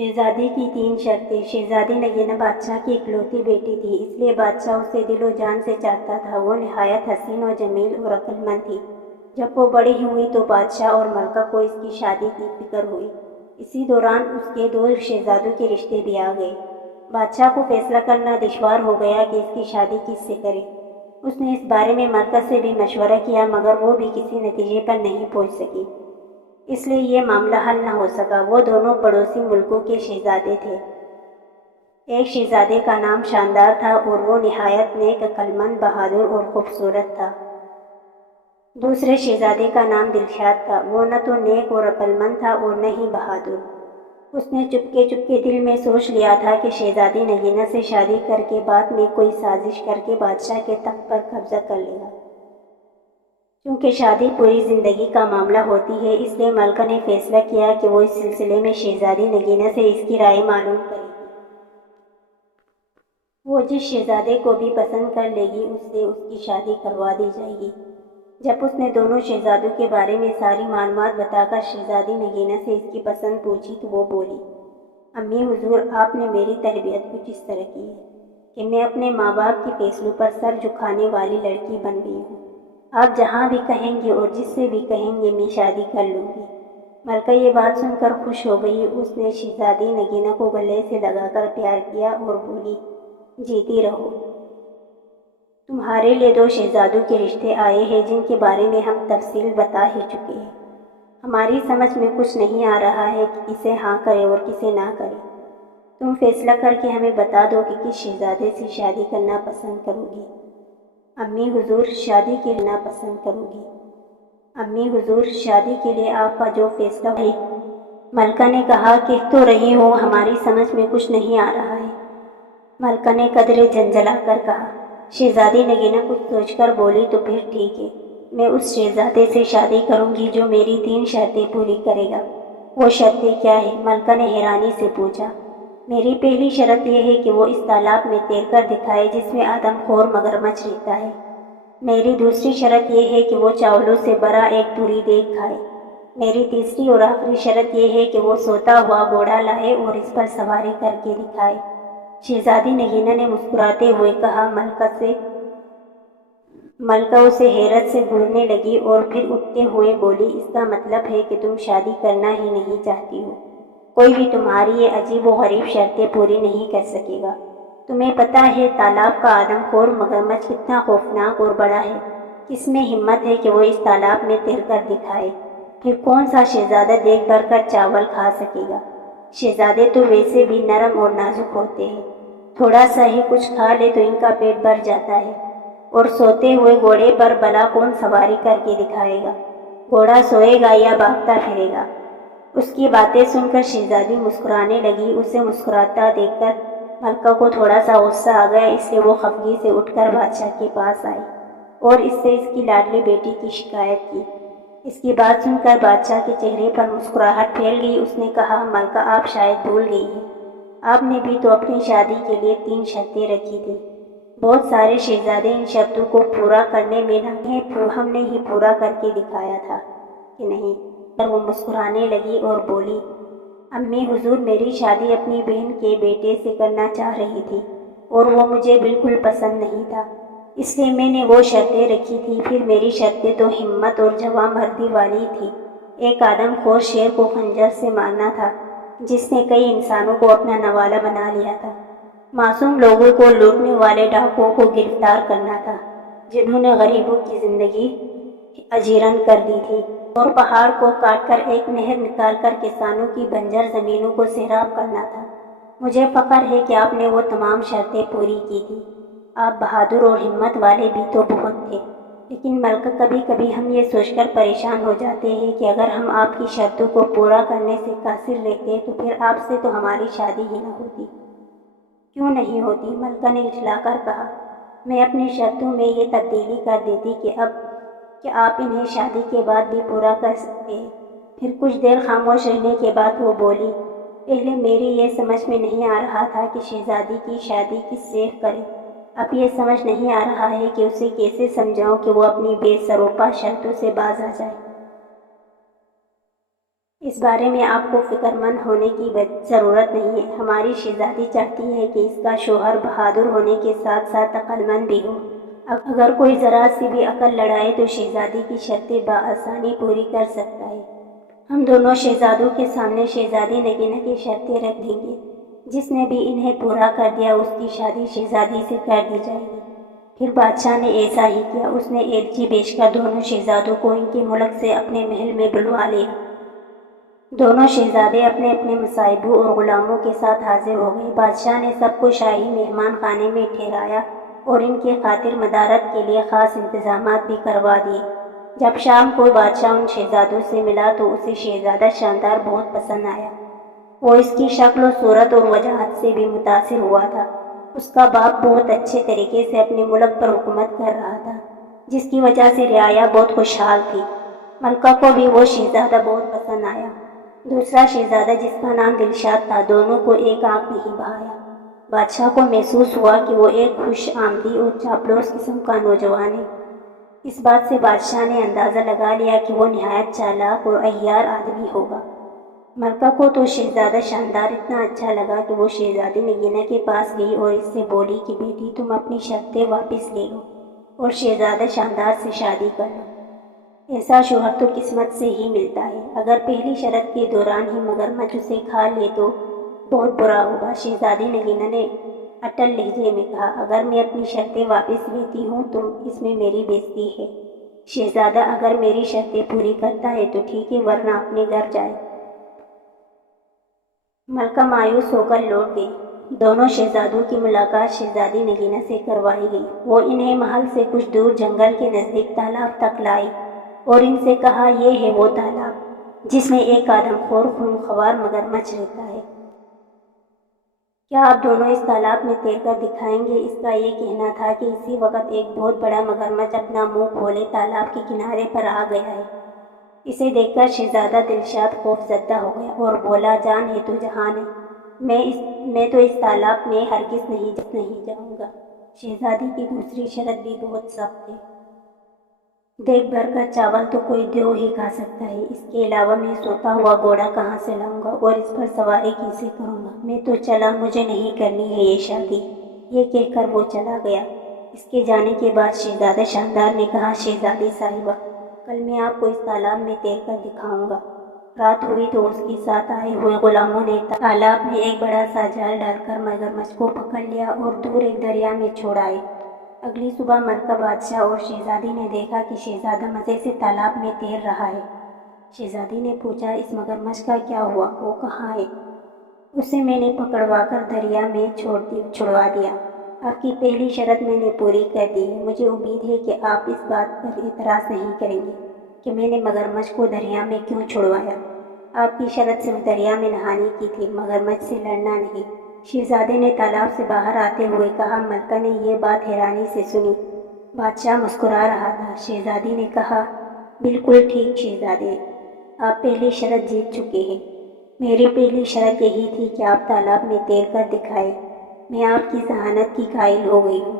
شہزادی کی 3 شرطیں۔ شہزادی نگینہ بادشاہ کی اکلوتی بیٹی تھی، اس لیے بادشاہ اسے دل و جان سے چاہتا تھا۔ وہ نہایت حسین و جمیل اور عقل مند تھی۔ جب وہ بڑی ہوئی تو بادشاہ اور ملکہ کو اس کی شادی کی فکر ہوئی۔ اسی دوران اس کے 2 شہزادوں کے رشتے بھی آ گئے۔ بادشاہ کو فیصلہ کرنا دشوار ہو گیا کہ اس کی شادی کس سے کرے۔ اس نے اس بارے میں ملکہ سے بھی مشورہ کیا، مگر وہ بھی کسی نتیجے پر نہیں پہنچ سکی، اس لیے یہ معاملہ حل نہ ہو سکا۔ وہ دونوں پڑوسی ملکوں کے شہزادے تھے۔ ایک شہزادے کا نام شاندار تھا اور وہ نہایت نیک، عقل مند، بہادر اور خوبصورت تھا۔ دوسرے شہزادے کا نام دلشاد تھا۔ وہ نہ تو نیک اور عقل مند تھا اور نہ ہی بہادر۔ اس نے چپکے دل میں سوچ لیا تھا کہ شہزادی نگینہ سے شادی کر کے بعد میں کوئی سازش کر کے بادشاہ کے تخت پر قبضہ کر لے گا۔ چونکہ شادی پوری زندگی کا معاملہ ہوتی ہے، اس لیے ملکہ نے فیصلہ کیا کہ وہ اس سلسلے میں شہزادی نگینہ سے اس کی رائے معلوم کرے گی۔ وہ جس شہزادے کو بھی پسند کر لے گی اس سے اس کی شادی کروا دی جائے گی۔ جب اس نے دونوں شہزادوں کے بارے میں ساری معلومات بتا کر شہزادی نگینہ سے اس کی پسند پوچھی تو وہ بولی، امی حضور، آپ نے میری تربیت کچھ اس طرح کی ہے کہ میں اپنے ماں باپ کے فیصلوں پر سر جھکانے والی لڑکی بن گئی ہوں۔ آپ جہاں بھی کہیں گے اور جس سے بھی کہیں گے میں شادی کر لوں گی۔ ملکہ یہ بات سن کر خوش ہو گئی۔ اس نے شہزادی نگینہ کو گلے سے لگا کر پیار کیا اور بولی، جیتی رہو۔ تمہارے لیے 2 شہزادوں کے رشتے آئے ہیں جن کے بارے میں ہم تفصیل بتا ہی چکے ہیں۔ ہماری سمجھ میں کچھ نہیں آ رہا ہے کہ کسے ہاں کرے اور کسے نہ کرے۔ تم فیصلہ کر کے ہمیں بتا دو کہ کس شہزادے سے شادی کرنا پسند کرو گی۔ امی حضور، شادی کے لیے پسند کروں گی۔ امی حضور، شادی کے لیے آپ کا جو فیصلہ ہے۔ ملکہ نے کہا، کہہ تو رہی ہوں، ہماری سمجھ میں کچھ نہیں آ رہا ہے۔ ملکہ نے قدرے جھنجھلا کر کہا۔ شہزادی نگینہ کچھ سوچ کر بولی، تو پھر ٹھیک ہے، میں اس شہزادے سے شادی کروں گی جو میری 3 شرطیں پوری کرے گا۔ وہ شرطیں کیا ہیں؟ ملکہ نے حیرانی سے پوچھا۔ میری پہلی شرط یہ ہے کہ وہ اس تالاب میں تیر کر دکھائے جس میں آدم خور مگرمچھ رہتا ہے۔ میری دوسری شرط یہ ہے کہ وہ چاولوں سے بھرا ایک پوری دیگ کھائے۔ میری تیسری اور آخری شرط یہ ہے کہ وہ سوتا ہوا گھوڑا لائے اور اس پر سواری کر کے دکھائے۔ شہزادی نگینہ نے مسکراتے ہوئے کہا۔ ملکہ اسے حیرت سے گھورنے لگی اور پھر اٹھتے ہوئے بولی، اس کا مطلب ہے کہ تم شادی کرنا ہی نہیں چاہتی ہو۔ کوئی بھی تمہاری یہ عجیب و غریب شرطیں پوری نہیں کر سکے گا۔ تمہیں پتہ ہے تالاب کا آدم خور مگرمچھ کتنا خوفناک اور بڑا ہے؟ کس میں ہمت ہے کہ وہ اس تالاب میں تیر کر دکھائے؟ پھر کون سا شہزادہ دیگ بھر کر چاول کھا سکے گا؟ شہزادے تو ویسے بھی نرم اور نازک ہوتے ہیں، تھوڑا سا ہی کچھ کھا لے تو ان کا پیٹ بھر جاتا ہے۔ اور سوتے ہوئے گھوڑے پر بھلا کون سواری کر کے دکھائے گا؟ گھوڑا سوئے گا یا بھاگتا پھرے گا؟ اس کی باتیں سن کر شہزادی مسکرانے لگی۔ اسے مسکراتا دیکھ کر ملکہ کو تھوڑا سا غصہ آ گیا، اس لیے وہ خفگی سے اٹھ کر بادشاہ کے پاس آئی اور اس سے اس کی لاڈلی بیٹی کی شکایت کی۔ اس کی بات سن کر بادشاہ کے چہرے پر مسکراہٹ پھیل گئی۔ اس نے کہا، ملکہ آپ شاید بھول گئی ہیں، آپ نے بھی تو اپنی شادی کے لیے 3 شرطیں رکھی تھیں۔ بہت سارے شہزادے ان شرطوں کو پورا کرنے میں ناکام ہیں، ہم نے ہی پورا کر کے دکھایا تھا کہ نہیں؟ پر وہ مسکرانے لگی اور بولی، امی حضور، میری شادی اپنی بہن کے بیٹے سے کرنا چاہ رہی تھی اور وہ مجھے بالکل پسند نہیں تھا، اس لیے میں نے وہ شرطیں رکھی تھی۔ پھر میری شرطیں تو ہمت اور جواں مردی والی تھی۔ ایک آدم خور شیر کو خنجر سے مارنا تھا جس نے کئی انسانوں کو اپنا نوالا بنا لیا تھا۔ معصوم لوگوں کو لوٹنے والے ڈاکوؤں کو گرفتار کرنا تھا جنہوں نے غریبوں کی زندگی اجیرن کر دی تھی، اور پہاڑ کو کاٹ کر ایک نہر نکال کر کسانوں کی بنجر زمینوں کو سیراب کرنا تھا۔ مجھے فخر ہے کہ آپ نے وہ تمام شرطیں پوری کی تھی۔ آپ بہادر اور ہمت والے بھی تو بہت تھے، لیکن ملکہ کبھی کبھی ہم یہ سوچ کر پریشان ہو جاتے ہیں کہ اگر ہم آپ کی شرطوں کو پورا کرنے سے قاصر رہتے تو پھر آپ سے تو ہماری شادی ہی نہ ہوتی۔ کیوں نہیں ہوتی؟ ملکہ نے اٹھلا کر کہا، میں اپنی شرطوں میں یہ تبدیلی کر دیتی کہ آپ انہیں شادی کے بعد بھی پورا کر سکتے ہیں۔ پھر کچھ دیر خاموش رہنے کے بعد وہ بولی، پہلے میری یہ سمجھ میں نہیں آ رہا تھا کہ شہزادی کی شادی کس سے کرے، اب یہ سمجھ نہیں آ رہا ہے کہ اسے کیسے سمجھاؤں کہ وہ اپنی بے سروپا شرطوں سے باز آ جائے۔ اس بارے میں آپ کو فکر مند ہونے کی ضرورت نہیں ہے۔ ہماری شہزادی چاہتی ہے کہ اس کا شوہر بہادر ہونے کے ساتھ ساتھ عقل مند بھی ہو۔ اگر کوئی ذرا سی بھی عقل لڑائے تو شہزادی کی شرطیں بآسانی پوری کر سکتا ہے۔ ہم دونوں شہزادوں کے سامنے شہزادی نگینہ کی شرطیں رکھ دیں گے۔ جس نے بھی انہیں پورا کر دیا اس کی شادی شہزادی سے کر دی جائے گی۔ پھر بادشاہ نے ایسا ہی کیا۔ اس نے ایلچی بھیج کر دونوں شہزادوں کو ان کے ملک سے اپنے محل میں بلوا لیا۔ دونوں شہزادے اپنے اپنے مصاحبوں اور غلاموں کے ساتھ حاضر ہو گئے۔ بادشاہ نے سب کو شاہی مہمان خانے میں ٹھہرایا اور ان کی خاطر مدارت کے لیے خاص انتظامات بھی کروا دیے۔ جب شام کو بادشاہ ان شہزادوں سے ملا تو اسے شہزادہ شاندار بہت پسند آیا۔ وہ اس کی شکل و صورت اور وجاہت سے بھی متاثر ہوا تھا۔ اس کا باپ بہت اچھے طریقے سے اپنے ملک پر حکومت کر رہا تھا، جس کی وجہ سے رعایا بہت خوشحال تھی۔ ملکہ کو بھی وہ شہزادہ بہت پسند آیا۔ دوسرا شہزادہ جس کا نام دلشاد تھا، دونوں کو ایک آنکھ نہیں بھایا۔ بادشاہ کو محسوس ہوا کہ وہ ایک خوش آمدی اور چاپلوس قسم کا نوجوان ہے۔ اس بات سے بادشاہ نے اندازہ لگا لیا کہ وہ نہایت چالاک اور عیار آدمی ہوگا۔ ملکہ کو تو شہزادہ شاندار اتنا اچھا لگا کہ وہ شہزادی نگینہ کے پاس گئی اور اس سے بولی کہ بیٹی تم اپنی شرطیں واپس لے لو اور شہزادہ شاندار سے شادی کر لو۔ ایسا شوہر تو قسمت سے ہی ملتا ہے۔ اگر پہلی شرط کے دوران ہی مگرمچھ اسے کھا لے تو بہت برا ہوگا۔ شہزادی نگینہ نے اٹل لہجے میں کہا، اگر میں اپنی شرطیں واپس لیتی ہوں تو اس میں میری بےزتی ہے۔ شہزادہ اگر میری شرطیں پوری کرتا ہے تو ٹھیک ہے، ورنہ اپنے گھر جائے۔ ملکہ مایوس ہو کر لوٹ گئی۔ دونوں شہزادوں کی ملاقات شہزادی نگینہ سے کروائی گئی۔ وہ انہیں محل سے کچھ دور جنگل کے نزدیک تالاب تک لائی اور ان سے کہا، یہ ہے وہ تالاب جس میں ایک آدم خور خونخوار مگرمچھ رہتا ہے۔ کیا آپ دونوں اس تالاب میں تیر کر دکھائیں گے؟ اس کا یہ کہنا تھا کہ اسی وقت ایک بہت بڑا مگرمچھ اپنا منہ کھولے تالاب کے کنارے پر آ گیا ہے۔ اسے دیکھ کر شہزادہ دلشاد خوف زدہ ہو گیا اور بولا، جان ہے تو جہان ہے، میں تو اس تالاب میں ہرگز نہیں جاؤں گا۔ شہزادی کی دوسری شرط بھی بہت سخت ہے۔ دیکھ بھر کر چاول تو کوئی دیو ہی کھا سکتا ہے، اس کے علاوہ میں سوتا ہوا گھوڑا کہاں سے لاؤں گا اور اس پر سواری کیسے کروں گا؟ میں تو چلا، مجھے نہیں کرنی ہے یہ شادی۔ یہ کہہ کر وہ چلا گیا۔ اس کے جانے کے بعد شہزادہ شاندار نے کہا، شہزادی صاحبہ، کل میں آپ کو اس تالاب میں تیر کر دکھاؤں گا۔ رات ہوئی تو اس کے ساتھ آئے ہوئے غلاموں نے تالاب میں ایک بڑا سا جال ڈال کر مگرمچھ کو پکڑ لیا اور دور ایک دریا میں چھوڑ آئے۔ اگلی صبح ملکہ بادشاہ اور شہزادی نے دیکھا کہ شہزادہ مزے سے تالاب میں تیر رہا ہے۔ شہزادی نے پوچھا، اس مگرمچھ کا کیا ہوا؟ وہ کہاں ہے؟ اسے میں نے پکڑوا کر دریا میں چھڑوا دیا۔ آپ کی پہلی شرط میں نے پوری کر دی ہے۔ مجھے امید ہے کہ آپ اس بات پر اعتراض نہیں کریں گے کہ میں نے مگرمچھ کو دریا میں کیوں چھڑوایا۔ آپ کی شرط صرف دریا میں نہانے کی تھی، مگرمچھ سے لڑنا نہیں۔ شہزادے نے تالاب سے باہر آتے ہوئے کہا۔ ملکہ نے یہ بات حیرانی سے سنی۔ بادشاہ مسکرا رہا تھا۔ شہزادی نے کہا، بالکل ٹھیک شہزادے، آپ پہلی شرط جیت چکے ہیں۔ میری پہلی شرط یہی تھی کہ آپ تالاب میں تیر کر دکھائے۔ میں آپ کی ذہانت کی قائل ہو گئی ہوں۔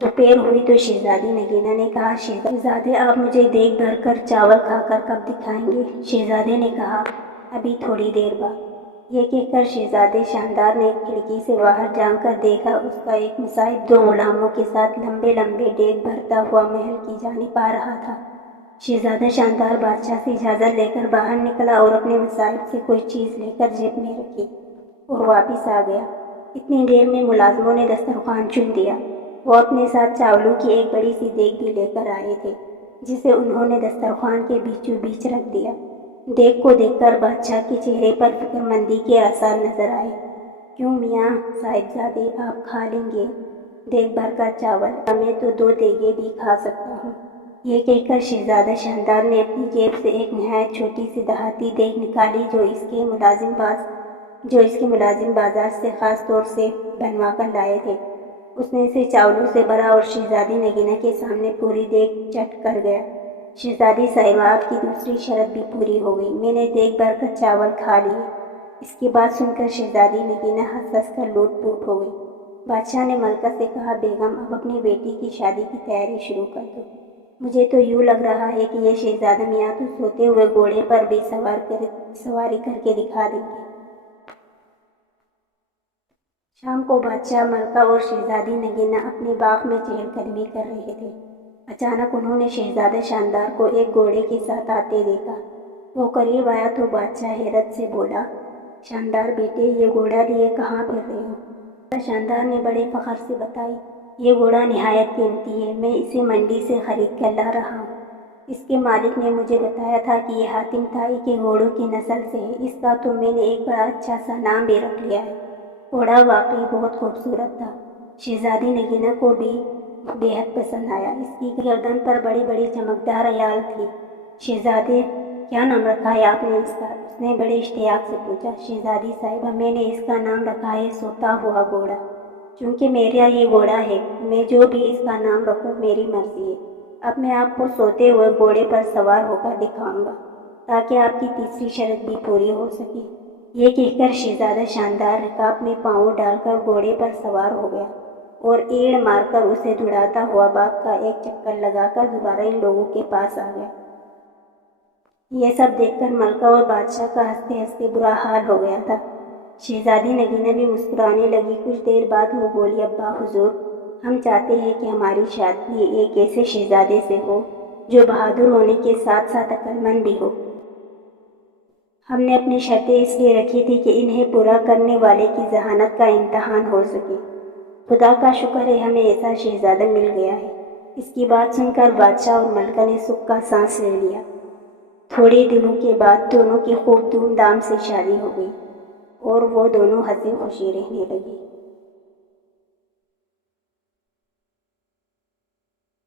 دوپہر ہوئی تو شہزادی نگینہ نے کہا، شہزادے آپ مجھے دیکھ بھر کر چاول کھا کر کب دکھائیں گے؟ شہزادے نے کہا، ابھی تھوڑی دیر بعد۔ یہ کہہ کر شہزادے شاندار نے کھڑکی سے باہر جھانک کر دیکھا، اس کا ایک مصاحب دو غلاموں کے ساتھ لمبے لمبے ڈیگ بھرتا ہوا محل کی جانب آ رہا تھا۔ شہزادہ شاندار بادشاہ سے اجازت لے کر باہر نکلا اور اپنے مصاحب سے کوئی چیز لے کر جیب میں رکھی اور واپس آ گیا۔ اتنی دیر میں ملازموں نے دسترخوان چن دیا۔ وہ اپنے ساتھ چاولوں کی ایک بڑی سی دیگ بھی لے کر آئے تھے، جسے انہوں نے دسترخوان کے بیچوں بیچ رکھ دیا۔ دیگ کو دیکھ کر بادشاہ کے چہرے پر فکر مندی کے آثار نظر آئے۔ کیوں میاں صاحبزادے، آپ کھا لیں گے دیگ بھر کا چاول؟ میں تو 2 دیگیں بھی کھا سکتا ہوں۔ یہ کہہ کر شہزادہ شاندار نے اپنی جیب سے ایک نہایت چھوٹی سی دہاتی دیگ نکالی جو اس کے ملازم بازار سے خاص طور سے بنوا کر لائے تھے۔ اس نے اسے چاولوں سے بھرا اور شہزادی نگینہ کے سامنے پوری دیگ چٹ کر گیا۔ شہزادی صاحبہ، آپ کی دوسری شرط بھی پوری ہو گئی۔ میں نے دیگ بھر کر چاول کھا لیے۔ اس کی بات سن کر شہزادی نگینہ ہنس ہنس کر لوٹ پوٹ ہو گئی۔ بادشاہ نے ملکہ سے کہا، بیگم اب اپنی بیٹی کی شادی کی تیاری شروع کر دو۔ مجھے تو یوں لگ رہا ہے کہ یہ شہزادہ میاں تو سوتے ہوئے گھوڑے پر بھی سواری کر کے دکھا دیں گے۔ شام کو بادشاہ، ملکہ اور شہزادی نگینہ اپنے باغ میں چہل قدمی کر رہے تھے۔ اچانک انہوں نے شہزادہ شاندار کو ایک گھوڑے کے ساتھ آتے دیکھا۔ وہ قریب آیا تو بادشاہ حیرت سے بولا، شاندار بیٹے، یہ گھوڑا لیے کہاں پھر رہے ہو؟ شاندار نے بڑے فخر سے بتائی، یہ گھوڑا نہایت قیمتی ہے، میں اسے منڈی سے خرید کر لا رہا ہوں۔ اس کے مالک نے مجھے بتایا تھا کہ یہ حاتم طائی کے گھوڑوں کی نسل سے ہے، اس کا تو میں نے ایک بڑا اچھا سا نام بھی رکھ لیا ہے۔ گھوڑا واقعی بہت خوبصورت تھا، شہزادی نگینہ کو بھی بے حد پسند آیا۔ اس کی گردن پر بڑی بڑی چمکدار یال تھی۔ شہزادے، کیا نام رکھا ہے آپ نے اس کا؟ اس نے بڑے اشتیاق سے پوچھا۔ شہزادی صاحبہ، میں نے اس کا نام رکھا ہے سوتا ہوا گھوڑا، چونکہ میرا یہ گھوڑا ہے، میں جو بھی اس کا نام رکھوں میری مرضی ہے۔ اب میں آپ کو سوتے ہوئے گھوڑے پر سوار ہو کر دکھاؤں گا تاکہ آپ کی تیسری شرط بھی پوری ہو سکے۔ یہ کہہ کر شہزادہ شاندار رکاب میں پاؤں ڈال کر گھوڑے پر سوار ہو گیا اور ایڑ مار کر اسے دوڑاتا ہوا باغ کا ایک چکر لگا کر دوبارہ ان لوگوں کے پاس آ گیا۔ یہ سب دیکھ کر ملکہ اور بادشاہ کا ہنستے ہنستے برا حال ہو گیا تھا۔ شہزادی نگینہ بھی مسکرانے لگی۔ کچھ دیر بعد وہ بولی، ابا حضور، ہم چاہتے ہیں کہ ہماری شادی ایک ایسے شہزادے سے ہو جو بہادر ہونے کے ساتھ ساتھ عقل مند بھی ہو۔ ہم نے اپنی شرطیں اس لیے رکھی تھی کہ انہیں پورا کرنے والے کی ذہانت کا امتحان ہو سکے۔ خدا کا شکر ہے ہمیں ایسا شہزادہ مل گیا ہے۔ اس کی بات سن کر بادشاہ اور ملکہ نے سکھ کا سانس لے لیا۔ تھوڑے دنوں کے بعد دونوں کی خوب دھوم دھام سے شادی ہو گئی اور وہ دونوں ہنسی خوشی رہنے لگے۔